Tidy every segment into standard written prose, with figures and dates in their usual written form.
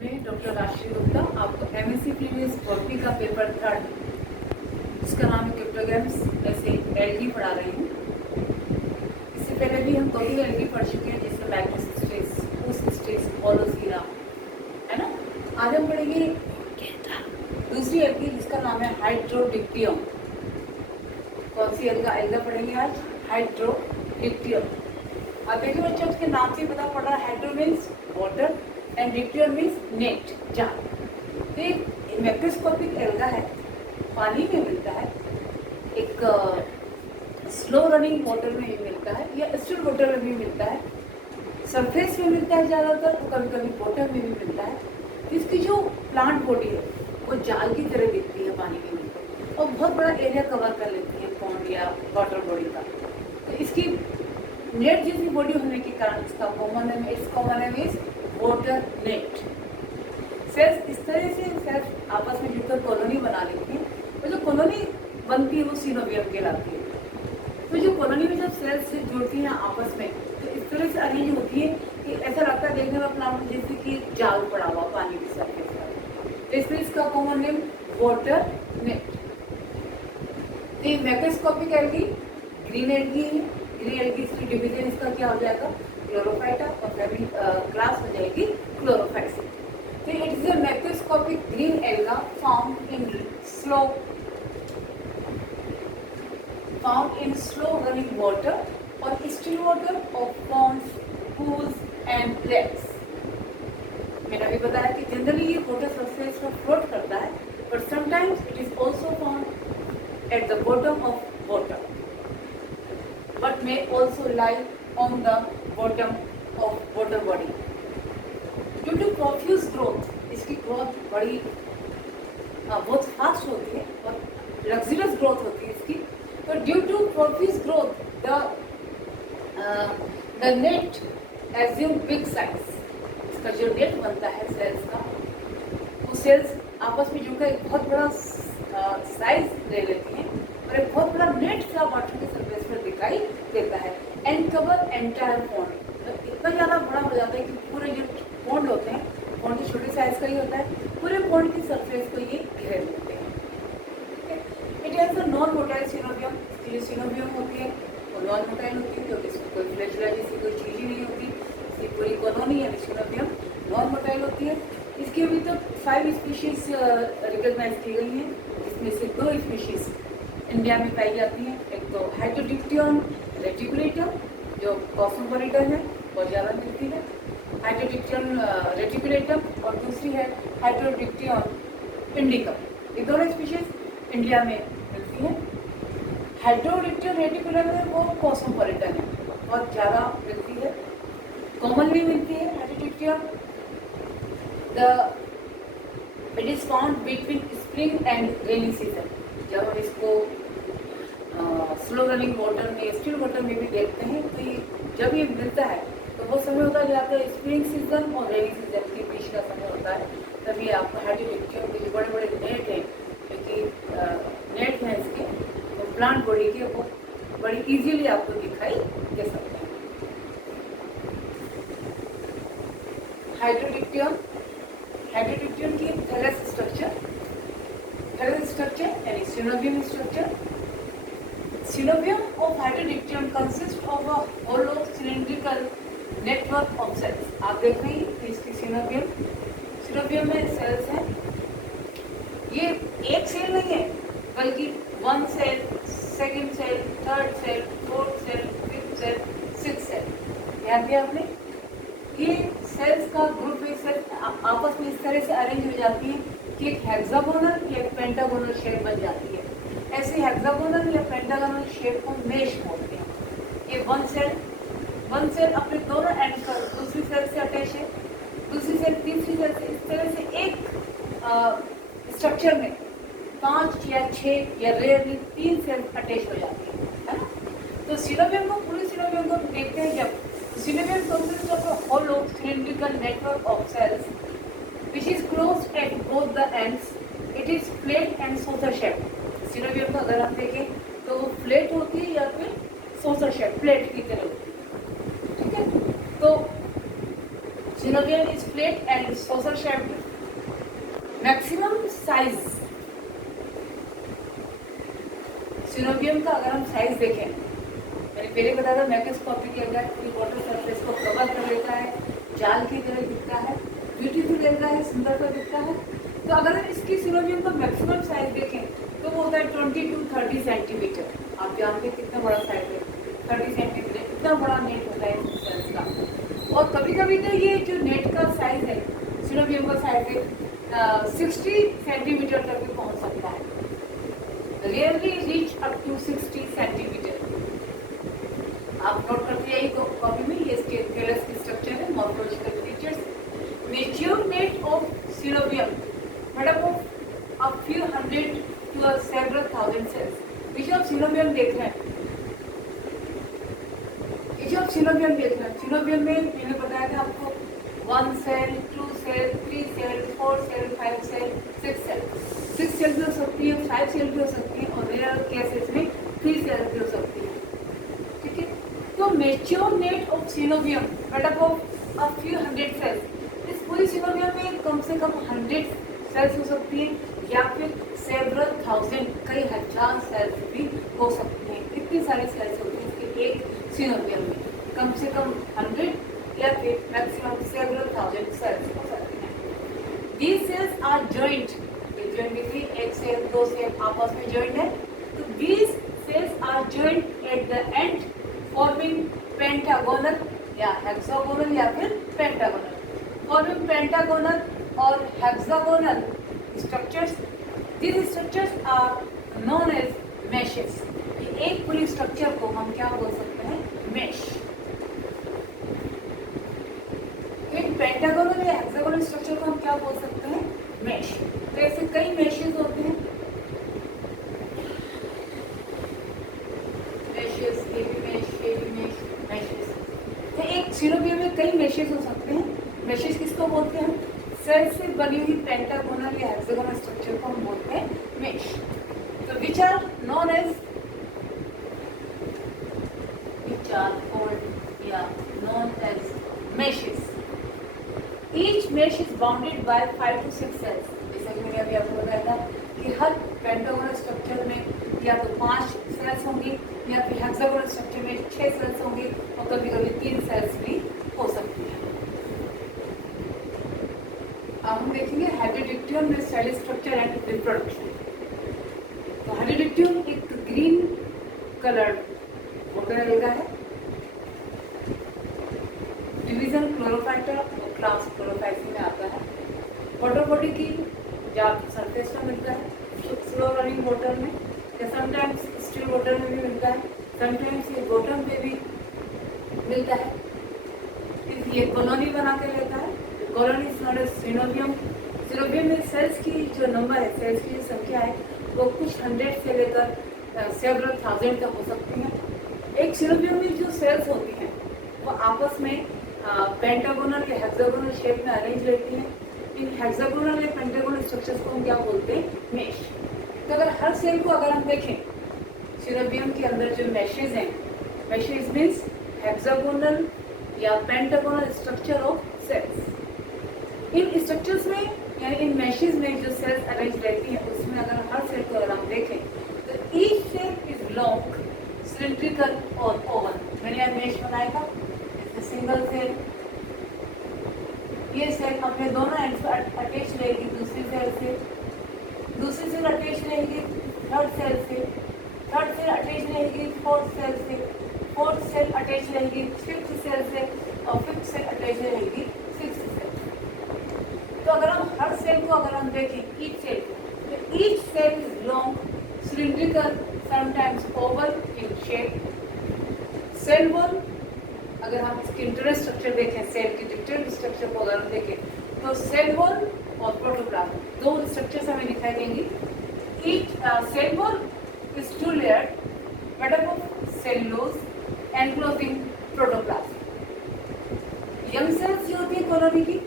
मैं डॉक्टर राशि गुप्ता आपको एमएससी प्रीवियस बॉटनी का पेपर 3 जिसका नाम है क्रिप्टोग्राम्स ऐसे एलगी पढ़ा रही हूँ। इससे पहले भी हम कभी एलगी पढ़ चुके हैं, जिसमें मैग्नेस स्ट्रेस, पोस्ट स्ट्रेस, होलोसीरा है ना। आज हम पढ़ेंगे दूसरी एलगी जिसका नाम है हाइड्रोडिक्टियम। कौन सी एल्गा पढ़ेंगे आज? हाइड्रोडिक्टियम। अब देखिए बच्चों, उसके नाम से पता पड़ रहा है, hydro means water and dictyum means net, जाल। तो एक मैक्रोस्कोपिक एल्गा है, पानी में मिलता है, एक स्लो रनिंग वाटर में भी मिलता है या स्टिल वाटर में भी मिलता है, सरफेस में मिलता है ज़्यादातर, तो कभी कभी बॉटम में भी मिलता है। इसकी जो प्लांट बॉडी है वो जाल की तरह दिखती है पानी में मिलकर, और बहुत बड़ा एरिया कवर कर लेती है पॉन्ड या वाटर बॉडी का। तो इसकी नेट जैसी बॉडी होने के कारण इसका common name is water net. Cells इस तरह से सेल्स आपस में जुड़कर कॉलोनी बना लेती हैं, और जो कॉलोनी बनती है वो सिनोबियम कहलाती है। तो जो कॉलोनी में जब सेल्स से जुड़ती हैं आपस में, तो इस तरह से अरेंज होती है कि ऐसा लगता है देखने में प्लांट जैसे कि जाल पड़ा हुआ पानी की सरफेस पर। इसलिए इसका कॉमन नेम वाटर नेट। तो मैक्रोस्कोपिक एल्गी ग्रीन एल्गी है। ग्रीन एल्गी की डिवीजन इसका क्या हो जाएगा? क्लोरोफाइटा, और फैमिली क्लास हो जाएगी क्लोरोफाइटा। तो it is a macroscopic green alga found in slow running water और still water of ponds, pools and lakes. मैंने अभी बताया कि जनरली ये वाटर सरफेस पर फ्लोट करता है, but sometimes it is also found at the bottom of water, but may also lie on the bottom of water body. Due to profuse growth, इसकी growth बड़ी बहुत फास्ट होती है और लग्जरियस ग्रोथ होती है इसकी। तो due to profuse growth, the net assume big size। इसका जो नेट बनता है सेल्स का, वो सेल्स आपस में जुड़कर एक बहुत बड़ा साइज ले लेती हैं और एक बहुत बड़ा नेट सा वाटर के सरफेस पर दिखाई देता है। एंड कवर एंटायर पॉन्ड, इतना ज़्यादा बड़ा हो जाता है कि पूरे जो पॉन्ड होते हैं, पॉन्ड की छोटी साइज का ही होता है, पूरे पॉन्ड की सरफेस को ये घेर लेते हैं। It has a non motile coenobium. इसकी जो सिनोबियम होती है वो नॉन मोटाइल होती है, क्योंकि इसमें कोई फ्लैचुला जैसी कोई चीज़ ही नहीं होती। इसकी पूरी कॉलोनी यानी सिनोबियम नॉन मोटाइल होती है। इसकी अभी तक 5 स्पीशीज रिकॉग्नाइज की गई हैं, जिसमें से 2 स्पीशीज इंडिया में पाई जाती हैं। एक तो हाइड्रोडिक्टियम रेटिकुलेटम जो कॉस्मोपोलिटन है, बहुत ज़्यादा मिलती है, हाइड्रोडिक्टियम रेटिकुलेटम, और दूसरी है हाइड्रोडिक्टियम इंडिकम। ये दोनों स्पीशीज इंडिया में मिलती हैं। हाइड्रोडिक्टियम रेटिकुलम है वो कॉस्मोपोलिटन है, बहुत ज़्यादा मिलती है, कॉमनली मिलती है hydrodictyum. It is found between spring and rainy season. जब हम इसको स्लो रनिंग वाटर में, स्टिल वाटर में भी देखते हैं, तो ये जब ये मिलता है तो वो समय होता जाता है स्प्रिंग सीजन और रेनी सीजन के बीच का समय होता है। तभी आपको हाइड्रोडिक्टियम के जो बड़े बड़े नेट हैं, क्योंकि नेट हैं इसके, तो प्लांट बॉडी के, वो बड़ी इजीली आपको दिखाई दे सकते हैं। हाइड्रोडिक्टियम की थैलस स्ट्रक्चर यानी coenobium structure. Synovium of Haeredictium consists of a hollow cylindrical network of cells। आप देख रहे हैं इसकी सिनोबियम में सेल्स हैं। ये एक सेल नहीं है, बल्कि 1 cell, 2nd cell, 3rd cell, 4th cell, 5th cell, 6th cell. ध्यान दिया आपने? ये सेल्स का ग्रुप में सेल्स आपस में इस तरह से अरेंज हो जाती है कि एक हेक्सागोनल या पेंटागोनल शेप बन जाती है। ऐसे हेक्सागोनल या पेंटागोनल शेप को मेश बोलते हैं। ये 1 सेल अपने दोनों एंड पर दूसरी सेल से अटैच है, दूसरी सेल तीसरी सेल से, इस तरह से एक स्ट्रक्चर में 5 या 6 या रेयरली 3 सेल अटैच हो जाती है ना। तो सिनोबियम को, पूरे सिनोबियम को देखते हैं जब, coenobium consist of a hollow cylindrical network of cells which is closed at both the ends. It is flat and saucer shaped। Coenobium को अगर हम देखें तो वो फ्लैट होती है या फिर saucer shape, प्लेट की तरह होती है। ठीक है, तो Synovium is flat and saucer shaped. Maximum size synovium का अगर हम साइज देखें, मैंने पहले बताया था मैक्रोस्कोपिक एरिया वाटर सरफेस को कवर कर लेता है, जाल की तरह दिखता है, ब्यूटीफुल एरिया है, सुंदरता दिखता है। तो अगर हम इसकी सिनोवियम का मैक्सिमम साइज देखें तो वो होता है 20 to 30 सेंटीमीटर। आप जानते हैं कितना बड़ा साइज है, 30 सेंटीमीटर, इतना बड़ा नेट होता है सेल्स का। और कभी कभी तो ये जो नेट का साइज है, सिनोवियम का साइज है 60 सेंटीमीटर तक भी पहुंच सकता है, rarely reach up to 60 centimetre. आप नोट करते जाइए कॉपी में, ये इसके कैलस की स्ट्रक्चर है, morphological features. Mature net of सिनोवियम made up of a few hundred to several thousand cells. ये जो आप सिनोवियम देख रहे हैं, ये जो आप सिनोवियम देख रहे हैं, सिनोवियम में मैंने बताया था आपको 1 cell, 2 cell, 3 cell, 4 cell, 5 cell, 6 cell. 6 cell भी हो सकती है, 5 सेल भी हो सकती है, और रेयर केसेस में 3 सेल भी हो सकती है। ठीक है, तो मैच्योर नेट ऑफ सिनोवियम made up of a few hundred cells. इस पूरी सिनोवियम में कम से कम 100 सेल्स हो सकती है, या फिर सेवरल थाउजेंड, कई हजार सेल्स भी हो सकती हैं। इतनी सारी सेल्स होती हैं इसके एक सिनोवियम में, कम से कम 100 या फिर मैक्सिमम सेवरल थाउजेंड सेल्स हो सकते हैं। These cells are joined, joined between एक सेल, दो सेल आपस में joined है, तो these cells are joined at the end forming pentagonal या hexagonal या फिर pentagonal, forming pentagonal और hexagonal structures. These structures are known as meshes. ये एक पूरी स्ट्रक्चर को हम क्या बोल सकते हैं, mesh। इन पेंटागोनल या हेक्सागोनल स्ट्रक्चर को हम क्या बोल सकते हैं, मेश। तो ऐसे कई मेशेस होते हैं, मेशेस, ये भी मेश, ये भी मेश, मेशेस। तो एक सिनोवियम में कई मेशेस हो सकते हैं। मेशेस किसको बोलते हैं, सेल से बनी हुई पेंटागोनल या हेक्सागोनल स्ट्रक्चर को हम बोलते हैं मेश। तो which are known as, which are called या known as meshes. Each mesh is bounded by 5 to 6 cells. जैसा कि मैंने अभी आपको बताया था कि हर पेंटागोनल स्ट्रक्चर में या तो 5 सेल्स होंगी, या फिर हेक्सागोनल स्ट्रक्चर में 6 सेल्स होंगी, और कभी कभी 3 सेल्स भी हो सकती हैं। अब हम देखेंगे हेटेरोडिक्टियम में सेल स्ट्रक्चर एंड रिप्रोडक्शन। तो हेटेरोडिक्टियम एक ग्रीन कलर्ड वोटर एल्गा है, डिवीजन क्लोरोफाइटा और क्लास क्लोरोफाइसी में आता है। वाटर बॉडी की जाप सरफेस में मिलता है, स्लो रनिंग वाटर में, या समटाइम्स स्टिल वाटर में भी मिलता है, समटाइम्स ये बॉटम पे भी मिलता है। फिर ये कॉलोनी बना के लेता है, colony is not a synovium. Synovium में सेल्स की जो नंबर है, सेल्स की जो संख्या है, वो कुछ 100 से लेकर सेवरल थाउजेंड तक हो सकती है। एक सिनोवियम में जो सेल्स होती हैं वो आपस में पेंटागोनल या हेक्सागोनल शेप में अरेंज रहती हैं। इन हेक्सागोनल या पेंटागोनल स्ट्रक्चर्स को हम क्या बोलते हैं, मेश। तो अगर हर सेल को अगर हम देखें, सिनोवियम के अंदर जो मैशेज हैं, मैशेज मीन्स हेक्सागोनल या पेंटागोनल स्ट्रक्चर ऑफ सेल्स। इन स्ट्रक्चर्स में यानी इन मैशेज में जो सेल्स अरेंज रहती हैं, उसमें अगर हर सेल को अगर हम देखें तो each cell is long, cylindrical और ओवल। मैंने यहाँ मैश बनाया था, सिंगल सेल, ये सेल अपने दोनों एंड पर अटैच रहेगी दूसरी सेल से, दूसरी सेल अटैच रहेगी थर्ड सेल से, थर्ड सेल अटैच रहेगी फोर्थ सेल से, फोर्थ सेल अटैच रहेगी फिफ्थ सेल से, और फिफ्थ सेल अटैच रहेगी सिक्स्थ सेल से। तो अगर हम हर सेल को अगर हम देखें, ईच सेल को, तो each cell is long, cylindrical, sometimes oval in shape. Cell wall, अगर हम इसके इंटरनल स्ट्रक्चर देखें, सेल के डिफरेंट स्ट्रक्चर को अगर हम देखें, तो सेल वॉल और प्रोटोप्लाज्म दो स्ट्रक्चर्स हमें दिखाई देंगी। Each cell wall is 2 layered made up of cellulose enclosing protoplasm. Young cells जो होती है कॉलोनी की,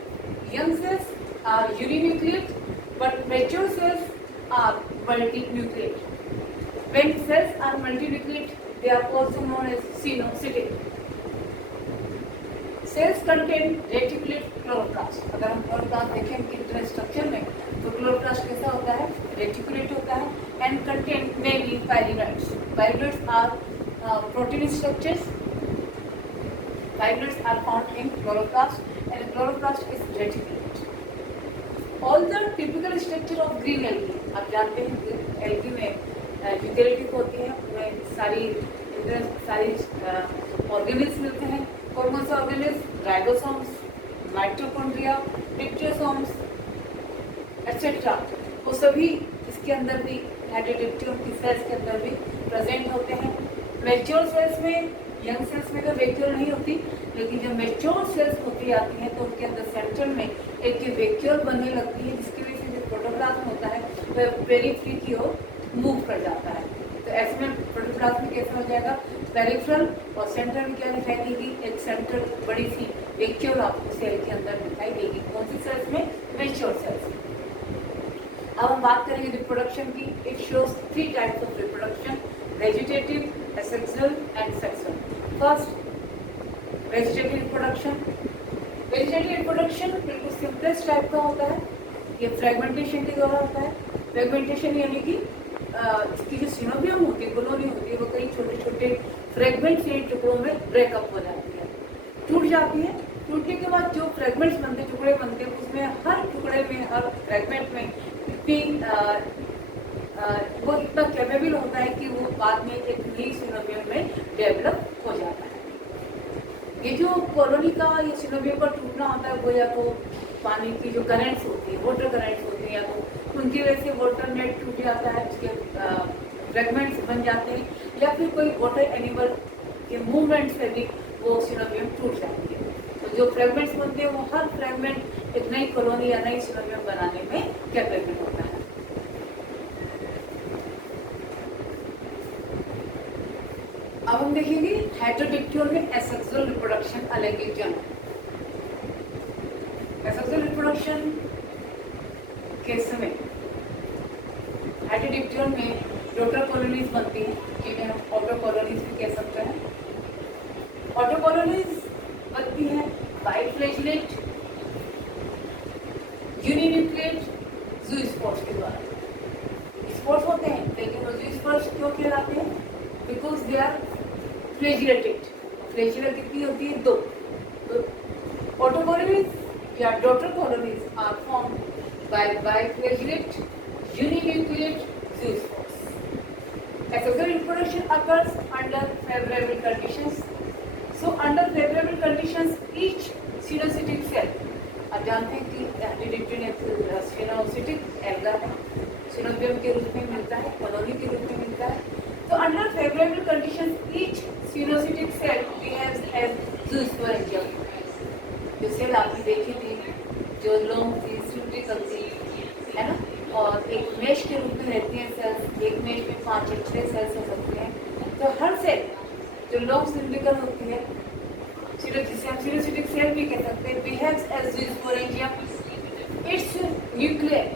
young cells are uninucleate but mature cells are multinucleate. When cells are multinucleate, they are also known as syncytic. Sales contain reticulate chloroplast. अगर हम chloroplast देखें इनके internal structure में तो क्लोरोप्लास्ट कैसा होता है, रेटिकुलेट होता है and contain mainly pyrenoids. Pyrenoids are protein structures. Pyrenoids are found in chloroplast and chloroplast is reticulate. All the typical structure of green algae, आप जानते हैं एल्गी में यूकेरियोटिक होती है, उनमें सारी ऑर्गेनिल्स मिलते हैं। कौन से ऑर्गेनिल्स, राइबोसोम्स, माइटोकॉन्ड्रिया, डिप्टोसोम्स एक्सेट्रा, वो सभी इसके अंदर भी हेटेरोडिप्टियम की सेल्स के अंदर भी प्रेजेंट होते हैं। मैच्योर सेल्स में, यंग सेल्स में तो वैक्यूल नहीं होती, लेकिन जब मैच्योर सेल्स होती आती हैं तो उनके अंदर सेंट्रल में एक वैक्यूल बनने लगती है, जिसकी वजह से जो प्रोटोप्लाज्म होता है वह पेरिफेरी की ओर मूव कर जाता है। तो ऐसे में प्रोटोप्लाज्म कैसा हो जाएगा, पेरिफेरल और सेंट्रल में क्या दिखाई देगी, एक सेंट्रल बड़ी सी वैक्यूल आपको सेल के अंदर दिखाई देगी। कौन सी सेल्स में, मैच्योर सेल्स। अब हम बात करेंगे रिप्रोडक्शन की। It shows 3 types of reproduction, vegetative, asexual and sexual. First vegetative reproduction. Vegetative reproduction बिल्कुल सिंपलेस्ट टाइप का होता है, ये फ्रेगमेंटेशन के द्वारा होता है। फ्रेगमेंटेशन यानी कि इसकी जो सिनोबियम होती है, कॉलोनी होती है, वो कई छोटे छोटे फ्रेगमेंट्स या टुकड़ों में ब्रेकअप हो जाती है, टूट जाती है। टूटने के बाद जो फ्रेगमेंट्स बनते, टुकड़े बनते हैं, उसमें हर टुकड़े में, हर फ्रेगमेंट में वो इतना कैपेबल होता है कि वो बाद में एक नई सिनोबियम में डेवलप हो जाता है। ये जो कॉलोनी का या सिनोबियम का टूटना होता है, वो या तो पानी की जो करेंट्स होती है, वाटर करेंट्स होती है, या तो उनकी वजह से वाटर नेट टूट जाता है, उसके फ्रेगमेंट्स बन जाते हैं, या फिर कोई वाटर एनिमल के मूवमेंट से भी वो सिनोबियम टूट जाती है। तो जो फ्रेगमेंट्स बनते हैं वो हर फ्रेगमेंट एक नई कॉलोनी या नई सिनोबियम बनाने में कैपेबल होता है। अब हम देखेंगे हेटेरोडिप्टियल में एसेक्सुअल रिप्रोडक्शन अलग एक जन। एसेक्सुअल रिप्रोडक्शन के समय हेटेरोडिप्टियल में डॉटर कॉलोनीज बनती हैं, जिन्हें हम ऑटो कॉलोनीज भी कह सकते हैं। ऑटो कॉलोनीज बनती हैं बाइफ्लैजिलेट, यूनिन्यूक्लिएट ज़ूस्पोर्स के द्वारा। स्पोर्स होते हैं, लेकिन वो ज़ूस्पोर्स क्यों कहलाते हैं, because they are flagellated. Flagella कितनी होती है, 2। तो ऑटो कॉलोनीज या daughter colonies are formed by biflagellate, uninucleate zoospores. Asexual reproduction occurs under favorable conditions. So under favorable conditions, each cenocytic cell, आप जानते हैं कि हेटेरोडिप्टियल सिनोसिटिक एल्गा है, सिनोबियम के रूप में मिलता है, कॉलोनी के रूप में मिलता है। तो under favorable conditions, each cenocytic cell behaves as zoosporangium। जो सेल आपने देखी थी, जो लॉन्ग थी, सिलिंड्रिकल थी, है ना, और एक मेश के रूप में रहती हैं सेल्स। एक मेश में 5 या 6 सेल्स हो सकते हैं। तो हर सेल जो लॉन्ग सिलिंड्रिकल होती है, जिसे हम सिनोसिटिक सेल भी कह सकते हैं, behaves as zoosporangium. Its nuclei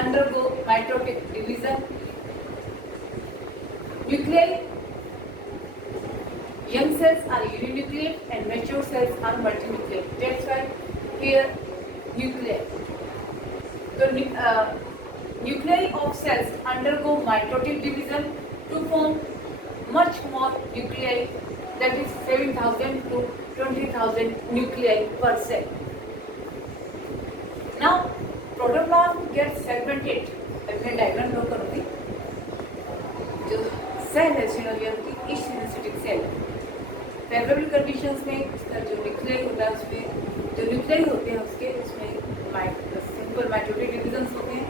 undergo mitotic division. Nuclei, young cells are uninucleate and mature cells are multinucleate. That's why here nuclei. The nuclei of cells undergo mitotic division to form much more nuclei, that is 7,000 to 20,000 nuclei per cell. Now protoplasm gets segmented. मैं diagram draw करूँगी। जो cell है synovium की, इस सिनोसिटिक cell favourable conditions में इसका जो न्यूक्लियई होता है, उसमें जो न्यूक्लियई होते हैं उसमें सिंपल माइटोटिक डिविजन्स होते हैं,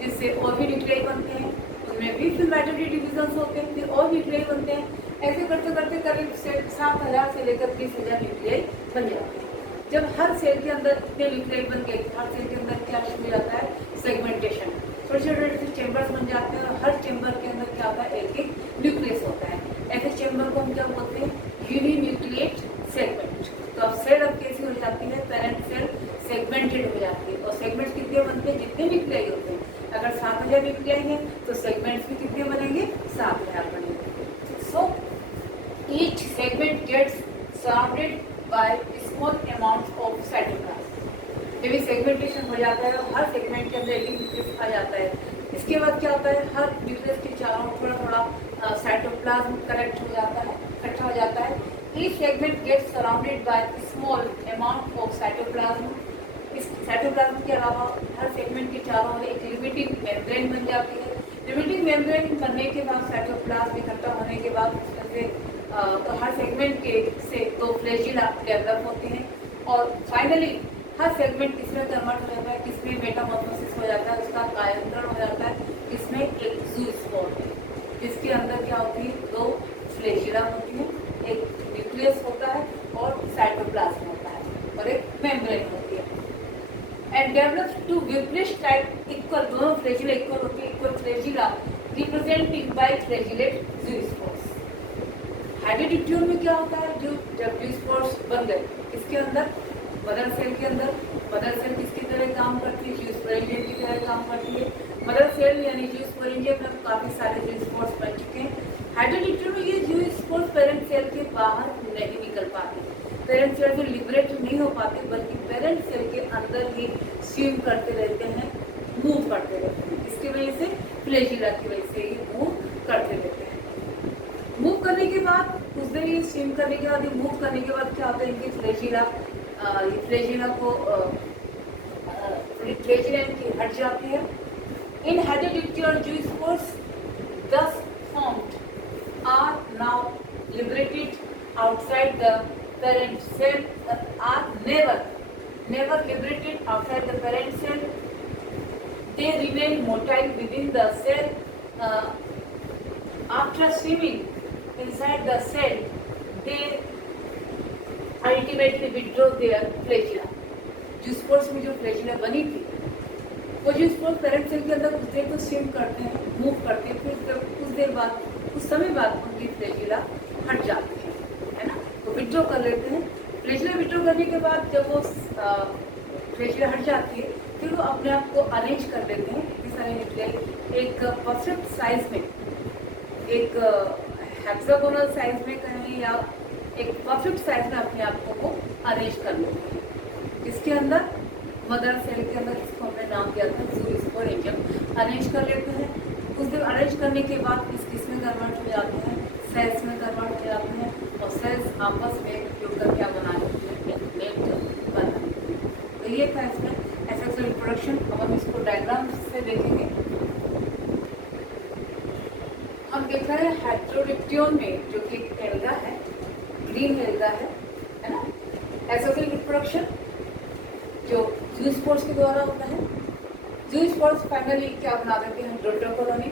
जिससे और भी न्यूक्लियई बनते हैं, उनमें भी फिर माइटोटिक डिविजन्स होते हैं, फिर और न्यूक्लियई बनते हैं। ऐसे करते करते करीब 7,000 से लेकर 30,000 न्यूक्लियई बन जाते हैं। जब हर सेल के अंदर इतने न्यूक्लियई बन गए, हर सेल के अंदर क्या शुरू हो जाता है, सेगमेंटेशन। छोटे छोटे चेम्बर्स बन जाते हैं और हर चेम्बर के अंदर क्या होता है, एक एक न्यूक्लियस होता है। ऐसे चेम्बर को हम क्या बोलते हैं, यूनिन्यूक्लिएट सेगमेंट। तो अब सेल अब कैसी हो जाती है, पेरेंट सेल सेगमेंटेड हो जाती है। और सेगमेंट्स कितने बनते हैं, जितने न्यूक्लियई होते हैं। अगर 7,000 न्यूक्लियई हैं तो सेगमेंट्स भी कितने बनेंगे, 7,000 बनेंगे। So each segment gets surrounded by small amount of cytoplasm. जब ये सेगमेंटेशन हो जाता है और हर सेगमेंट के अंदर एक न्यूक्लियस आ जाता है, इसके बाद क्या होता है, हर न्यूक्लियस के चारों थोड़ा थोड़ा साइटोप्लाज्म कलेक्ट हो जाता है, इकट्ठा हो जाता है। Each segment gets surrounded by small amount of cytoplasm. इस साइटोप्लाज्म के अलावा हर सेगमेंट के चारों ओर एक लिमिटिंग मेम्ब्रेन बन जाती है। लिमिटिंग मेम्ब्रेन बनने के बाद साइटोप्लाज्म इकट्ठा होने के बाद उसमें से तो हर सेगमेंट के से दो फ्लैजिला डेवलप होते हैं और फाइनली हर सेगमेंट किसमें कन्वर्ट हो जाता है, किसमें मेटामॉर्फोसिस हो जाता है, उसका कायांतरण हो जाता है, किसमें एक ज़ूस्पोर है, जिसके अंदर क्या होती है, दो फ्लैजिला होती है, एक न्यूक्लियस होता है और साइटोप्लाज्म होता है और एक मेम्ब्रेन होती है। एंड डेवलप्स टू विब्रिश टाइप इक्वल, दोनों फ्लैजिला इक्वल होती है, equal flagella representing by flagellate zoospores. हेडिडिट्यूल में क्या होता है, जो जब ज़ूस्पोर्स बन गए, इसके अंदर मदर सेल के अंदर, मदर सेल किसकी तरह काम करती है, ज़ूस्पोरेंजियम की तरह काम करती है। मदर सेल यानी ज़ूस्पोरेंजियम में काफ़ी सारे ज़ूस्पोर्स बन चुके हैं। हेडिडिट्यूल में ये ज़ूस्पोर्स पेरेंट सेल के बाहर नहीं निकल पाते, पेरेंट सेल से लिबरेट नहीं हो पाते, बल्कि पेरेंट सेल के अंदर ही स्विम करते रहते हैं, मूव करते रहते हैं। इसकी वजह से फ्लैजिला की वजह से ये मूव करते रहते हैं। मूव करने के बाद कुछ देर ये स्विम करने के बाद, ये मूव करने के बाद क्या होता है, इनकी फ्लैजिला को फ्लैजिला इनकी हट जाती है। इन हेडिडिट्यूल ज़ूस्पोर्स thus formed are now liberated outside the parent cell, are never liberated outside the parent cell. They remain motile within the cell. After swimming inside the cell, they ultimately withdraw their flagella. ज़ूस्पोर्स में जो flagella बनी थी, वो ज़ूस्पोर्स parent cell के अंदर कुछ देर तो swim करते हैं, मूव करते हैं, फिर कुछ देर बाद, कुछ समय बाद उनकी फ्लैजिला हट जाती है ना, तो विड्रॉ कर लेते हैं। फ्लैजिला विड्रॉ करने के बाद जब वो फ्लैजिला हट जाती है, फिर वो अपने आप को अरेंज कर लेते हैं, इतने सारे न्यूक्लियाई एक परफेक्ट साइज में, एक हेक्सागोनल साइज में कहें या एक परफेक्ट साइज में अपने आप को वो अरेंज कर लेते हैं। इसके अंदर मदर सेल के अंदर, इसको हमने नाम दिया था ज़ूस्पोरेंजियम, अरेंज कर लेते हैं। कुछ देर अरेंज करने के बाद किसमें कन्वर्ट हो जाते हैं, सेल्स में कन्वर्ट हो जाते हैं और सेल्स आपस में जुड़कर क्या बना लेते हैं, एक नेट बना लेते हैं। तो ये था इसमें एसेक्सुअल रिप्रोडक्शन। अब हम इसको डायग्राम से देखेंगे। हम देख रहे हैं हेटेरोडिप्टियन में, जो कि एल्गा है, ग्रीन एल्गा है ना। एसेक्सुअल रिप्रोडक्शन जो ज़ूस्पोर्स के द्वारा होता है। ज़ूस्पोर्स फाइनली क्या बना देते हैं, डोटर कॉलोनी।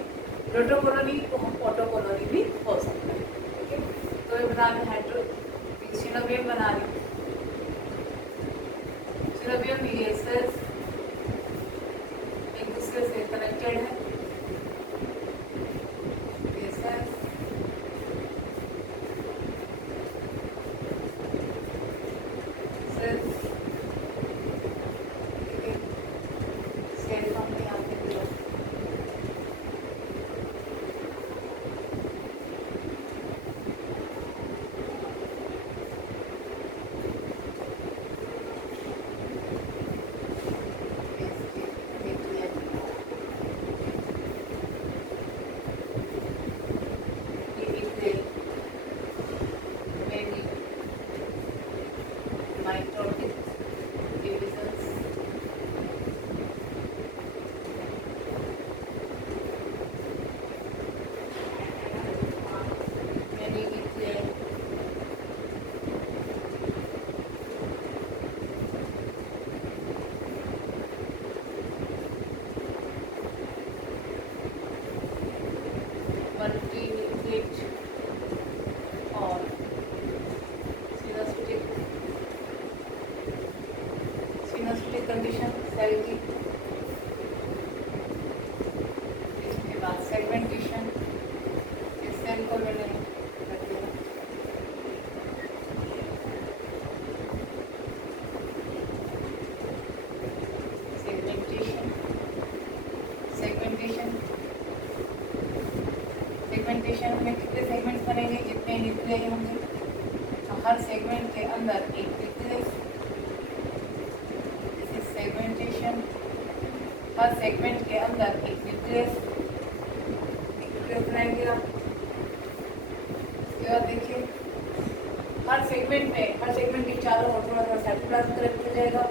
डोटर कॉलोनी को हम ऑटो कॉलोनी भी हो सकता है, ठीक है। तो ये बना रहे हेटेरो, सिनोबियम बना रहे, सिनोबियम में ये सेल्स एक दूसरे से कनेक्टेड है, ये सेल्स और सिनोस्टिक कंडीशन सेल की। इसके बाद सेगमेंटेशन, इस सेल को मैंने कर दिया। सेगमेंटेशन सेगमेंटेशन में कितने सेगमेंट्स बनेंगे, जितने न्यूक्लियाई होंगे, हर सेगमेंट के अंदर एक न्यूक्लियस, सेगमेंटेशन, हर सेगमेंट के अंदर एक न्यूक्लियस बनाएंगे आप। इसके बाद देखिए हर सेगमेंट के चारों ओर थोड़ा सा साइटोप्लाज्म कलेक्ट हो जाएगा,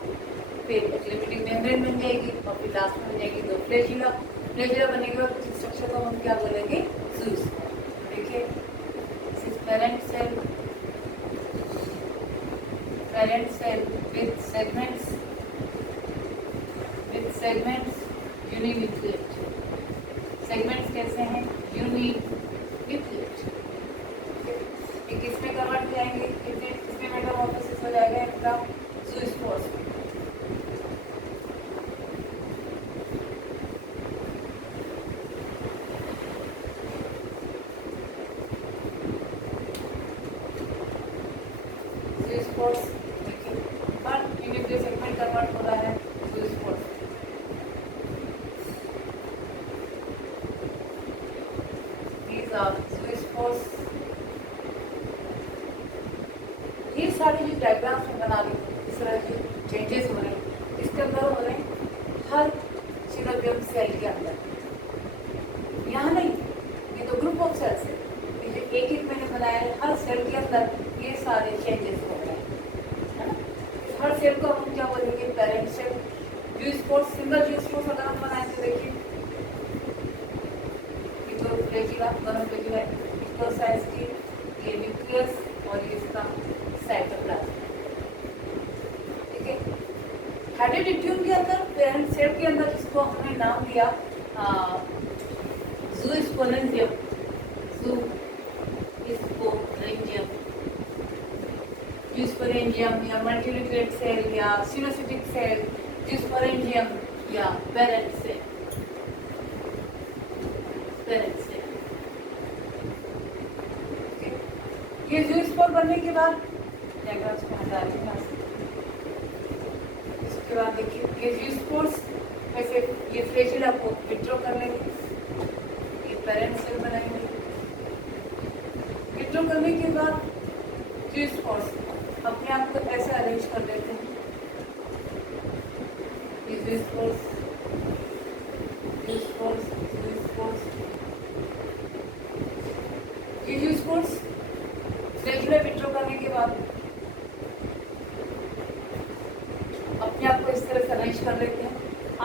फिर एक लिमिटिंग मेम्ब्रेन बन जाएगी और फिर लास्ट में बन जाएगी दो फ्लैजिला। फ्लैजिला बनने के बाद कुछ स्ट्रक्चर को हम क्या बोलेंगे, ज़ूस्पोर। देखिए this is parent cell with segments uninucleate. Segments कैसे हैं, यूनिन्यूक्लिएट। ये किसमें कन्वर्ट जाएंगे, किसमें मेटामॉर्फोसिस हो जाएगा इनका, ज़ूस्पोर्स में। ज़ूस्पोर्स देखिए हर यूनिन्यूक्लियर सेगमेंट कन्वर्ट हो रहा है ज़ूस्पोर्स। These are ज़ूस्पोर्स। ये सारी जो डायग्राम्स में बना रही हूँ, इस तरह के चेंजेस हो रहे हैं, इसके अंदर हो रहे हैं हर सीनोबियम सेल के अंदर। यहाँ नहीं, ये तो ग्रुप ऑफ सेल्स है, ये एक मैंने बनाया है, हर सेल के अंदर ये सारे चेंजेस हो रहे हैं, है ना। हर सेल को हम क्या बोलेंगे, पेरेंट सेल। ज़ूस्पोर्स, सिंगल ज़ूस्पोर्स अगर हम बनाए तो देखिए ये तो फ्लैजिला, दोनों फ्लैजिला इक्वल साइज की, ये न्यूक्लियस और ये इसका साइटोप्लाज्म। ठीक है, हेटेरोट्यूब के अंदर, पेरेंट सेल के अंदर जिसको हमने नाम दिया ज़ूस्पोरेंजियम, ज़ूस्पोरेंजियम या मल्टीन्यूक्लिएट सेल या सिनोसिटिक सेल, ज़ूस्पोरेंजियम या पेरेंट सेल। ये ज़ूस्पोर बनने के बाद डायग्राम्स को हटा लेंगे यहाँ से। इसके बाद देखिए ये ज़ूस्पोर्स वैसे ये फ्लैजिला को विड्रॉ कर लेंगे, ये पेरेंट सेल बनाएंगे। विड्रॉ करने के बाद ज़ूस्पोर्स अपने आप को ऐसे अरेंज कर देते हैं। ये ज़ूस्पोर्स, ज़ूस्पोर्स, ज़ूस्पोर्स, ये ज़ूस्पोर्स फ्लैजिला विड्रॉ करने के बाद अपने आप को इस तरह से अरेंज कर लेते हैं।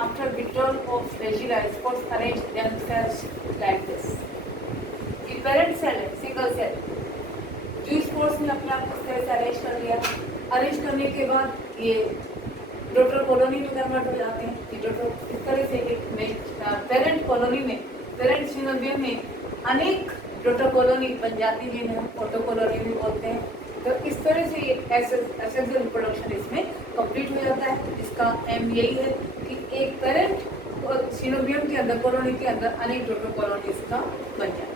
After withdrawal of flagella, spores arrange themselves like this. ये पेरेंट सेल है, सिंगल सेल। ज़ूस्पोर्स ने अपने आप को इस तरह से अरेंज कर लिया। अरेंज करने के बाद ये डॉटर कॉलोनी में कन्वर्ट हो जाते हैं। ये डॉटर इस तरह से एक पेरेंट कॉलोनी में, पेरेंट सिनोबियम में अनेक डॉटर कॉलोनी बन जाती है, जिन्हें हम ऑटो कॉलोनी भी बोलते हैं। तो इस तरह से ये एसेक्सुअल रिप्रोडक्शन इसमें कंप्लीट हो जाता है। इसका एम यही है कि एक पेरेंट सिनोबियम के अंदर, कॉलोनी के अंदर अनेक डॉटर कॉलोनीज का बन जाए।